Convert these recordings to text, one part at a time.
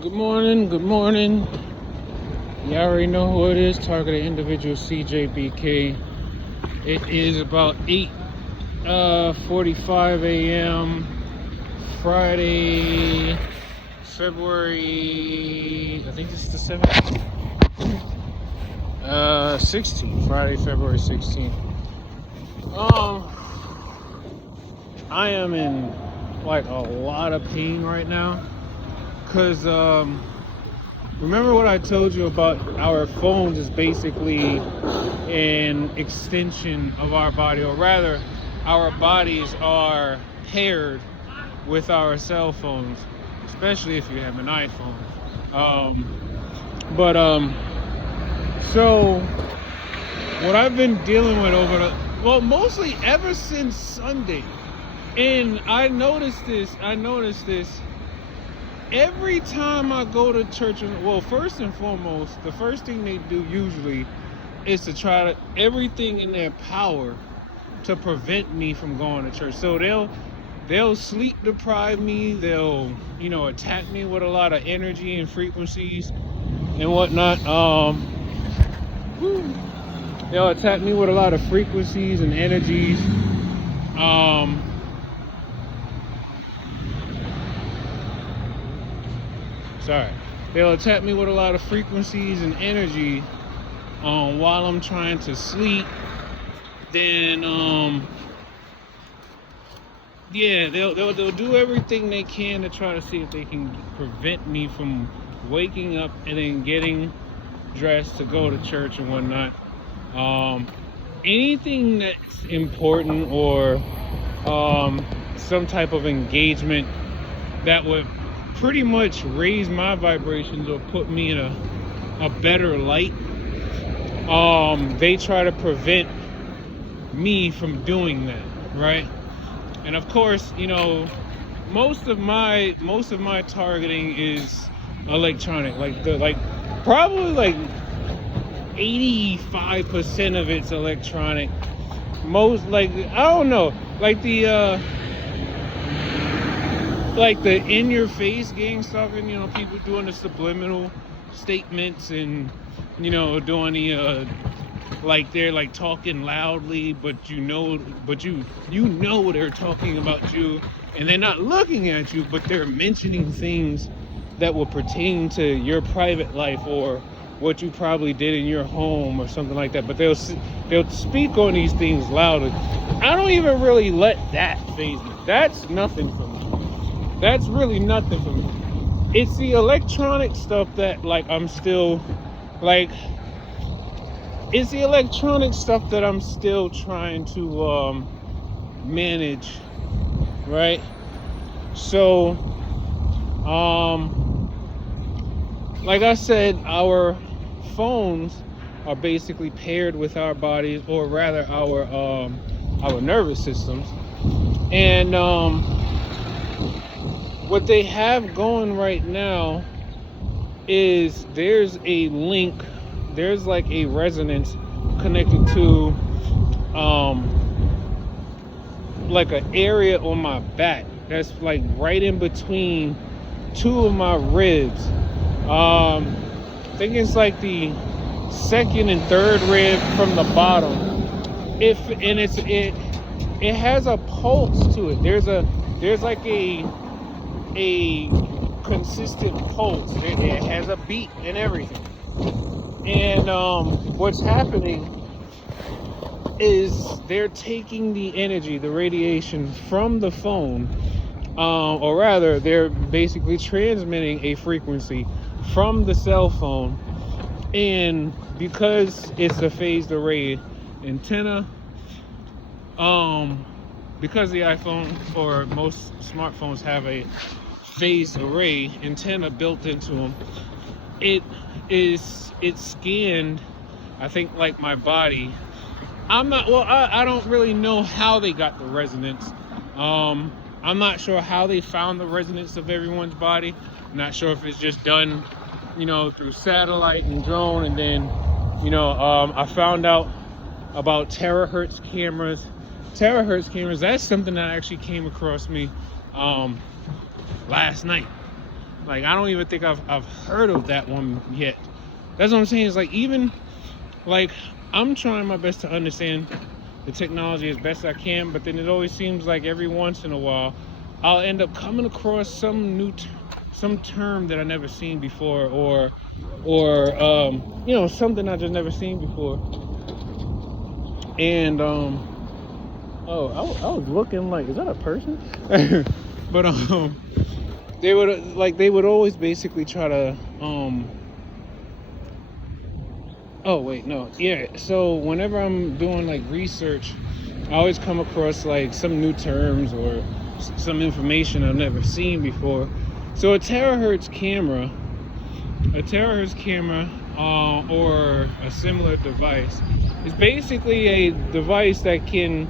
Good morning, good morning. You already know who it is, targeted individual CJBK. It is about 8:45 a.m. Friday, February, I think it's the 17th. 16th, Friday, February 16th. I am in like a lot of pain right now. Cause remember what I told you about our phones is basically an extension of our body, or rather, our bodies are paired with our cell phones, especially if you have an iPhone. But so what I've been dealing with mostly ever since Sunday, and I noticed this. Every time I go to church, first and foremost, the first thing they do usually is to try to everything in their power to prevent me from going to church. So they'll sleep deprive me. They'll attack me with a lot of energy and frequencies and whatnot. They'll attack me with a lot of frequencies and energies. They'll attack me with a lot of frequencies and energy while I'm trying to sleep. Then they'll do everything they can to try to see if they can prevent me from waking up and then getting dressed to go to church and whatnot. Anything that's important or some type of engagement that would pretty much raise my vibrations or put me in a better light, they try to prevent me from doing that, right? And of course, most of my targeting is electronic, probably 85% of it's electronic. Most, I don't know, the in your face gang stalking, people doing the subliminal statements and doing the they're talking loudly, but you know they're talking about you, and they're not looking at you, but they're mentioning things that will pertain to your private life or what you probably did in your home or something like that. But they'll speak on these things loudly. I don't even really let that faze me. That's nothing for me. That's really nothing for me. It's the electronic stuff that I'm still it's the electronic stuff that I'm still trying to manage, right? So like I said, our phones are basically paired with our bodies, or rather our nervous systems. And what they have going right now is there's a link, there's a resonance connected to an area on my back that's right in between two of my ribs. I think it's the second and third rib from the bottom. It has a pulse to it. There's a consistent pulse. It has a beat and everything. And what's happening is they're taking the energy, the radiation from the phone, or rather, they're basically transmitting a frequency from the cell phone. And because it's a phased array antenna, because the iPhone or most smartphones have a phased array antenna built into them, it's scanned, I think, my body. I don't really know how they got the resonance. I'm not sure how they found the resonance of everyone's body. I'm not sure if it's just done through satellite and drone. And then I found out about terahertz cameras. That's something that actually came across me last night. Like, I don't even think I've heard of that one yet. That's what I'm saying. Is like, even like, I'm trying my best to understand the technology as best I can, but then it always seems like every once in a while I'll end up coming across some some term that I never seen before, or you know, something I just never seen before. And oh, I was looking like, is that a person? But they would always basically try to oh wait, no, yeah. So whenever I'm doing like research, I always come across like some new terms or some information I've never seen before. So a terahertz camera, or a similar device is basically a device that can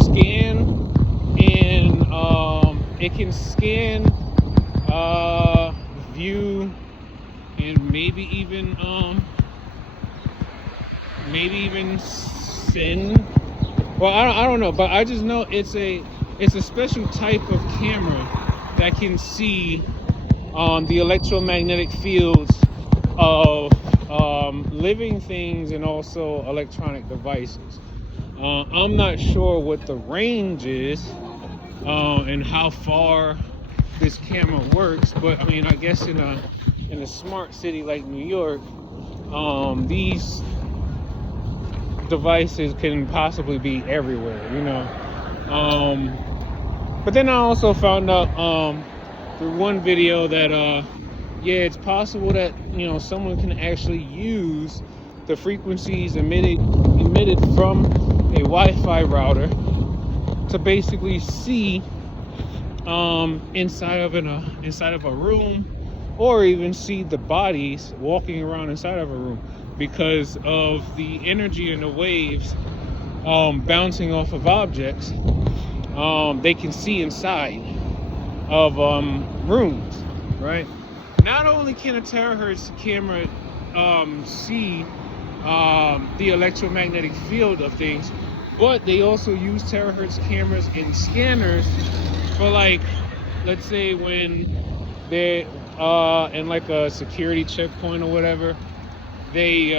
scan, and it can scan, view, and maybe even send. Well, I don't know, but I just know it's a special type of camera that can see the electromagnetic fields of living things and also electronic devices. I'm not sure what the range is and how far this camera works, but I mean, I guess in a smart city like New York, these devices can possibly be everywhere, you know. But then I also found out through one video that yeah, it's possible that, you know, someone can actually use the frequencies emitted from a Wi-Fi router to basically see inside of a room, or even see the bodies walking around inside of a room, because of the energy and the waves bouncing off of objects. They can see inside of rooms, right? Not only can a terahertz camera see the electromagnetic field of things, but they also use terahertz cameras and scanners for, like, let's say when they're in like a security checkpoint or whatever, they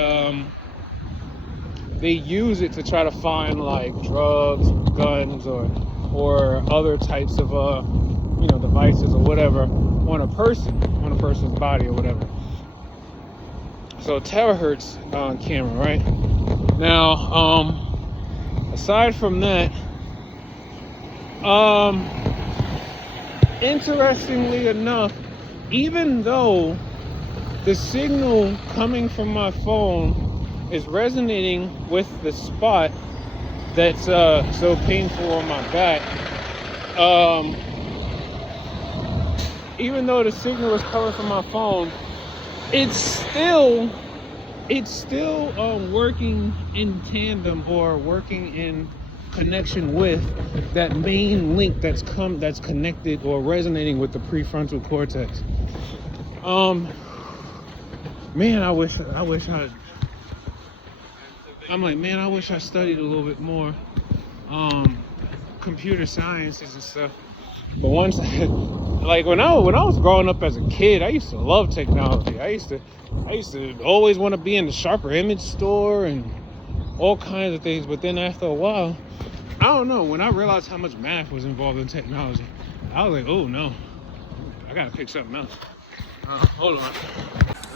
use it to try to find like drugs, guns, or other types of you know, devices or whatever on a person's body or whatever. So terahertz camera, right? Now, aside from that, interestingly enough, even though the signal coming from my phone is resonating with the spot that's so painful on my back, even though the signal is coming from my phone, it's still working in tandem, or working in connection with that main link that's connected or resonating with the prefrontal cortex. Man, I wish I studied a little bit more computer sciences and stuff. But once, like when I was growing up as a kid, I used to love technology. I used to always want to be in the Sharper Image store and all kinds of things. But then after a while, I don't know, when I realized how much math was involved in technology, I was like, oh no, I gotta pick something else. Hold on.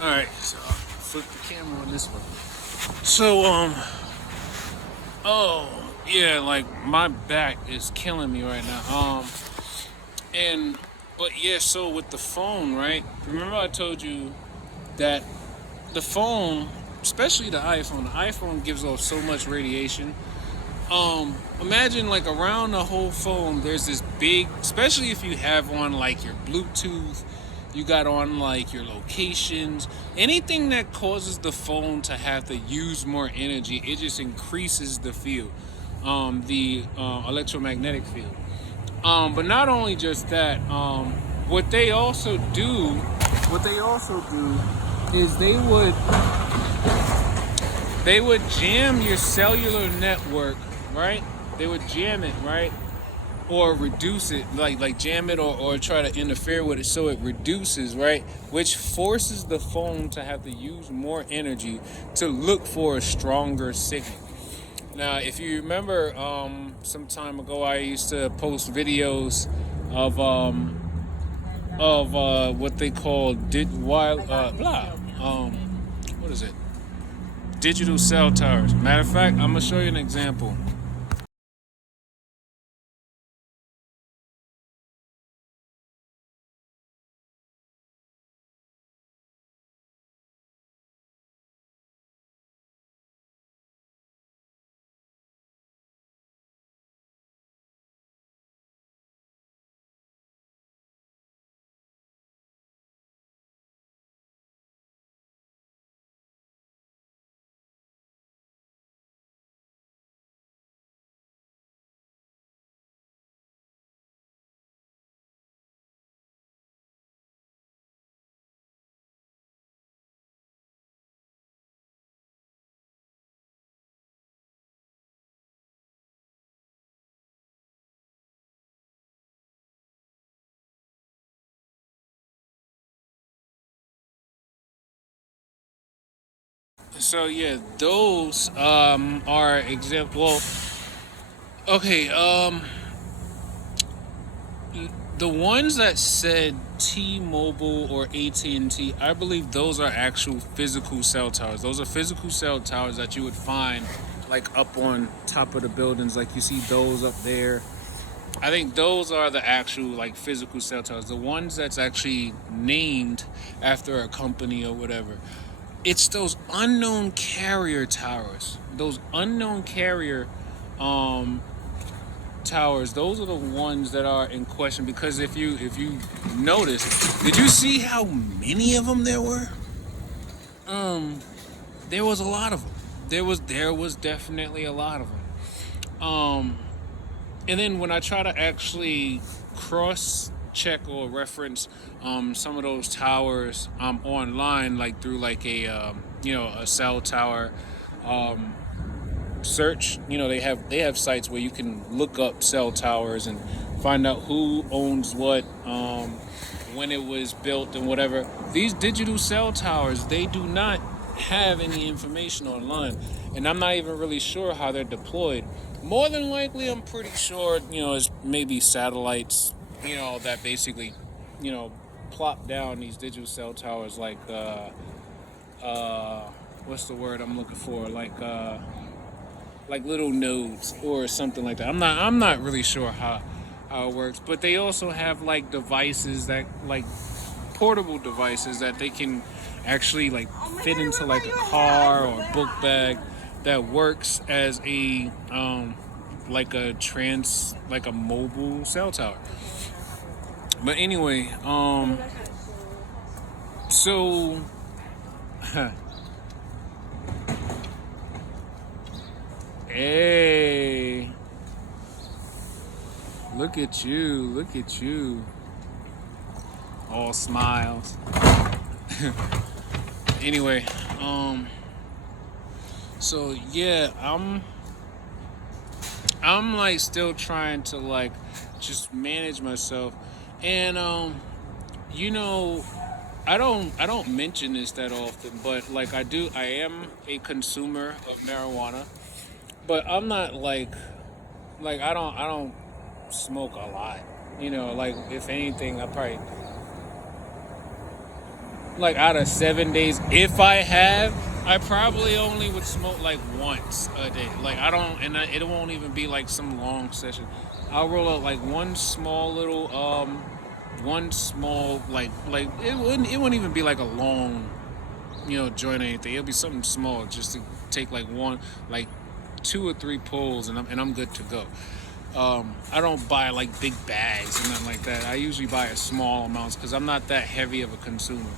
All right, so I'll flip the camera on this one. So, oh yeah, like my back is killing me right now. But yeah, so with the phone, right? Remember I told you that the phone, especially the iPhone gives off so much radiation. Imagine like around the whole phone, there's this big, especially if you have on like your Bluetooth, you got on like your locations, anything that causes the phone to have to use more energy, it just increases the field, the electromagnetic field. But not only just that, what they also do is they would jam your cellular network, right? They would jam it, right? or reduce it, like jam it, or try to interfere with it so it reduces, right? Which forces the phone to have to use more energy to look for a stronger signal. Now, if you remember, some time ago, I used to post videos of what they call what is it? Digital cell towers. Matter of fact, I'm gonna show you an example. So yeah, those are example. Well, okay. The ones that said T-Mobile or AT&T, I believe those are actual physical cell towers. Those are physical cell towers that you would find like up on top of the buildings, like you see those up there. I think those are the actual like physical cell towers. The ones that's actually named after a company or whatever. It's those unknown carrier towers. Those unknown carrier um towers, those are the ones that are in question, because if you notice, did you see how many of them there were? There was a lot of them. There was definitely a lot of them. And then when I try to actually cross check or reference some of those towers online, like through like a cell tower search. They have sites where you can look up cell towers and find out who owns what, when it was built and whatever. These digital cell towers, they do not have any information online, and I'm not even really sure how they're deployed. More than likely, I'm pretty sure it's maybe satellites, that basically, you know plop down these digital cell towers, like uh what's the word I'm looking for, like little nodes or something like that. I'm not really sure how it works, but they also have like devices that, like, portable devices that they can actually like fit into like a car or a book bag, that works as a like a mobile cell tower. But anyway, so hey, look at you, all smiles. Anyway, so yeah, I'm like still trying to like just manage myself, and you know, I don't mention this that often, but like I am a consumer of marijuana, but I'm not like I don't smoke a lot. Like, if anything, I probably, like, out of 7 days, if I have, I probably only would smoke like once a day. Like, I don't, and it won't even be like some long session. I'll roll up like one small, like it wouldn't even be like a long, joint or anything. It'll be something small, just to take like one, like two or three pulls, and I'm good to go. I don't buy like big bags and nothing like that. I usually buy a small amounts because I'm not that heavy of a consumer.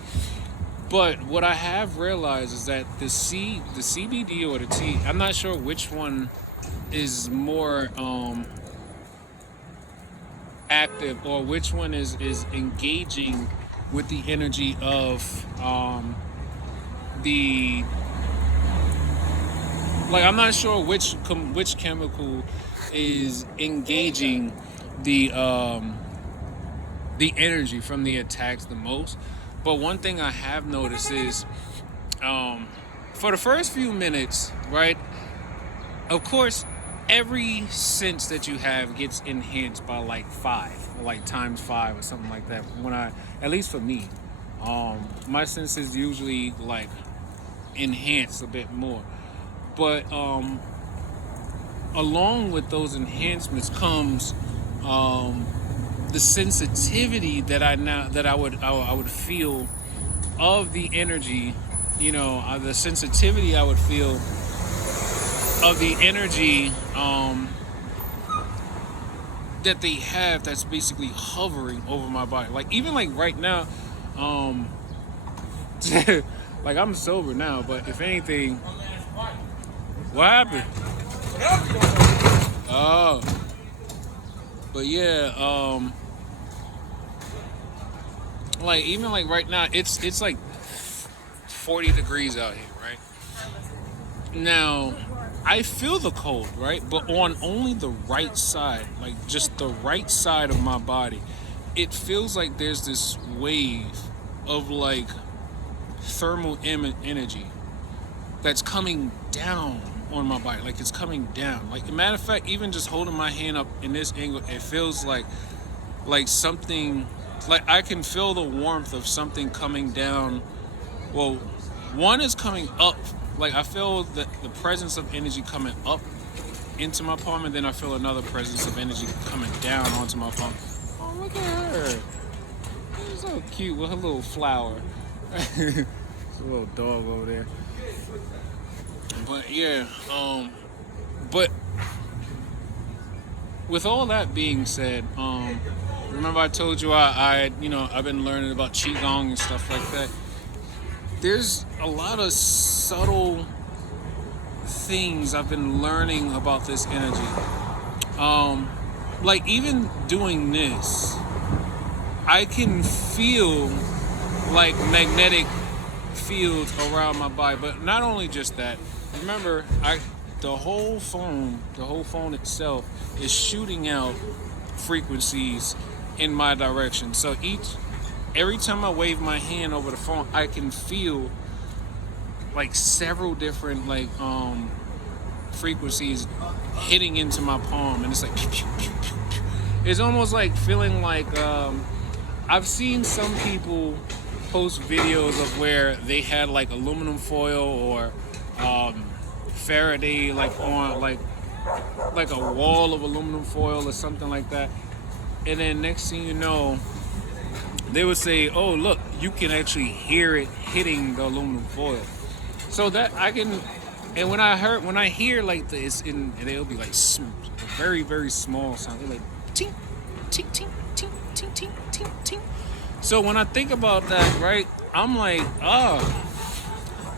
But what I have realized is that the CBD or the tea, I'm not sure which one is more active, or which one is engaging with the energy of the like, I'm not sure which chemical is engaging the the energy from the attacks the most. But one thing I have noticed is, for the first few minutes, right? Of course, every sense that you have gets enhanced by like 5, or like times 5 or something like that. At least for me, my senses usually like enhance a bit more. But along with those enhancements comes the sensitivity that I would feel of the energy, the sensitivity I would feel of the energy that they have, that's basically hovering over my body. Like even like right now, like I'm sober now, but if anything, what happened? Oh, but yeah, like even like right now, it's like 40 degrees out here, right? Now, I feel the cold, right? But on only the right side, like just the right side of my body, it feels like there's this wave of like thermal energy that's coming down on my body. Like it's coming down. Like, matter of fact, even just holding my hand up in this angle, it feels like something, like I can feel the warmth of something coming down. Well, one is coming up. Like I feel the presence of energy coming up into my palm, and then I feel another presence of energy coming down onto my palm. Oh, look at her. She's so cute with her little flower. There's a little dog over there. But yeah, but with all that being said, remember I told you I've been learning about Qigong and stuff like that. There's a lot of subtle things I've been learning about this energy. Like even doing this, I can feel like magnetic fields around my body. But not only just that, remember, the whole phone itself is shooting out frequencies in my direction. So every time I wave my hand over the phone, I can feel like several different frequencies hitting into my palm, and it's like pew, pew, pew, pew, pew. It's almost like feeling like I've seen some people post videos of where they had like aluminum foil or Faraday on like a wall of aluminum foil or something like that, and then next thing you know, they would say, "Oh, look, you can actually hear it hitting the aluminum foil." So that I can, and when I hear like this, and it'll be like a very very small sound. They're like ting, ting, ting, ting, ting, ting, ting, ting. So when I think about that, right, I'm like,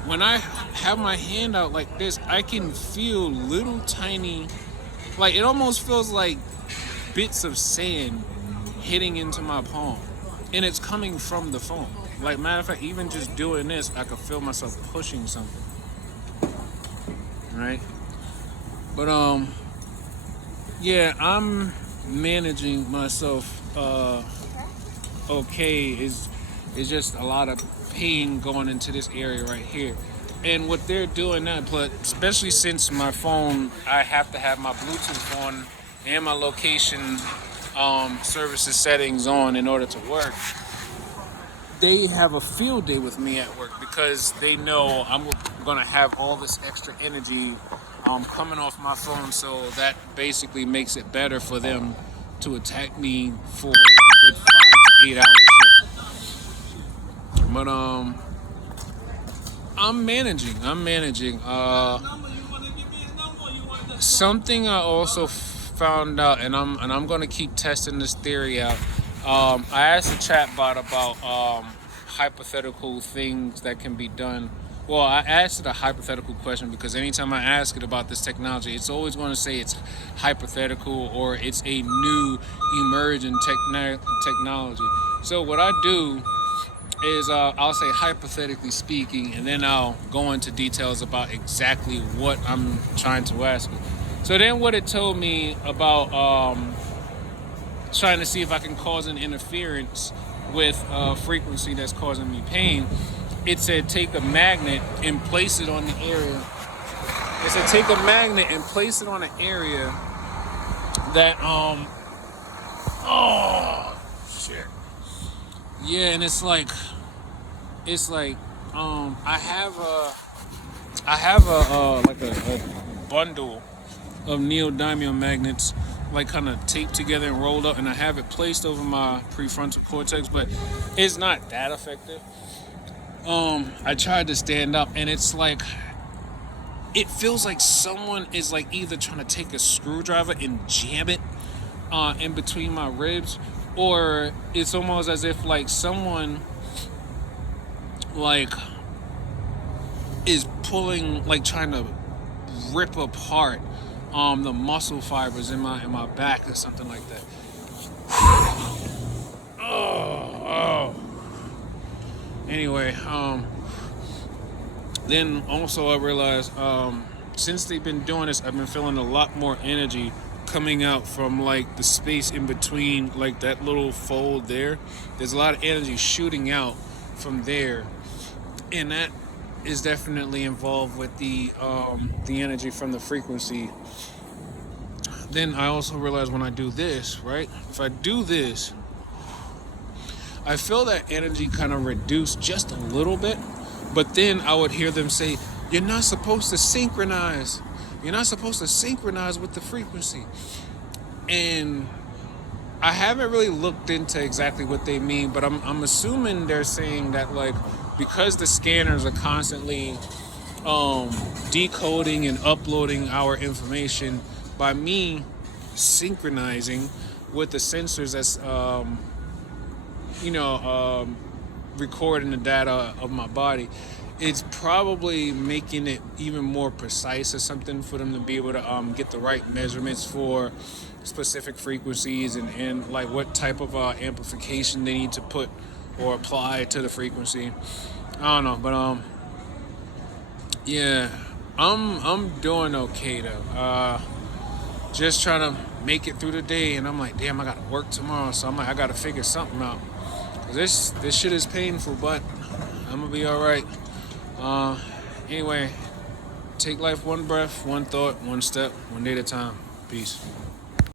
when I have my hand out like this, I can feel little tiny, like it almost feels like bits of sand hitting into my palm, and it's coming from the phone. Like, matter of fact, even just doing this, I could feel myself pushing something, right? But yeah, I'm managing myself okay. It's just a lot of pain going into this area right here. And what they're doing now, but especially since my phone, I have to have my Bluetooth on and my location services settings on in order to work. They have a field day with me at work because they know I'm gonna have all this extra energy coming off my phone, so that basically makes it better for them to attack me for a good 5 to 8 hour shift. But I'm managing. Something I also found out, and I'm gonna keep testing this theory out. I asked the chatbot about hypothetical things that can be done. Well, I asked it a hypothetical question because anytime I ask it about this technology, it's always going to say it's hypothetical or it's a new emerging technology. So what I do is I'll say hypothetically speaking, and then I'll go into details about exactly what I'm trying to ask it. So then what it told me about trying to see if I can cause an interference with frequency that's causing me pain. It said take a magnet and place it on the area. It said take a magnet and place it on an area that oh shit. Yeah, and it's like I have like a bundle of neodymium magnets, like kind of taped together and rolled up, and I have it placed over my prefrontal cortex, but it's not that effective. I tried to stand up, and it's like it feels like someone is like either trying to take a screwdriver and jam it in between my ribs, or it's almost as if like someone like is pulling, like trying to rip apart the muscle fibers in my back or something like that. Oh. Anyway, then also I realized since they've been doing this, I've been feeling a lot more energy coming out from like the space in between, like that little fold there. There's a lot of energy shooting out from there, and that is definitely involved with the energy from the frequency. Then I also realize when I do this, right? If I do this, I feel that energy kind of reduce just a little bit, but then I would hear them say, "You're not supposed to synchronize. You're not supposed to synchronize with the frequency." And I haven't really looked into exactly what they mean, but I'm assuming they're saying that like because the scanners are constantly decoding and uploading our information, by me synchronizing with the sensors that's recording the data of my body, it's probably making it even more precise or something for them to be able to get the right measurements for specific frequencies and like what type of amplification they need to put or apply to the frequency. I don't know, but yeah, I'm doing okay though. Just trying to make it through the day, and I'm like, damn, I gotta work tomorrow, so I'm like, I gotta figure something out. This shit is painful, but I'm gonna be all right. Anyway, take life one breath, one thought, one step, one day at a time. Peace.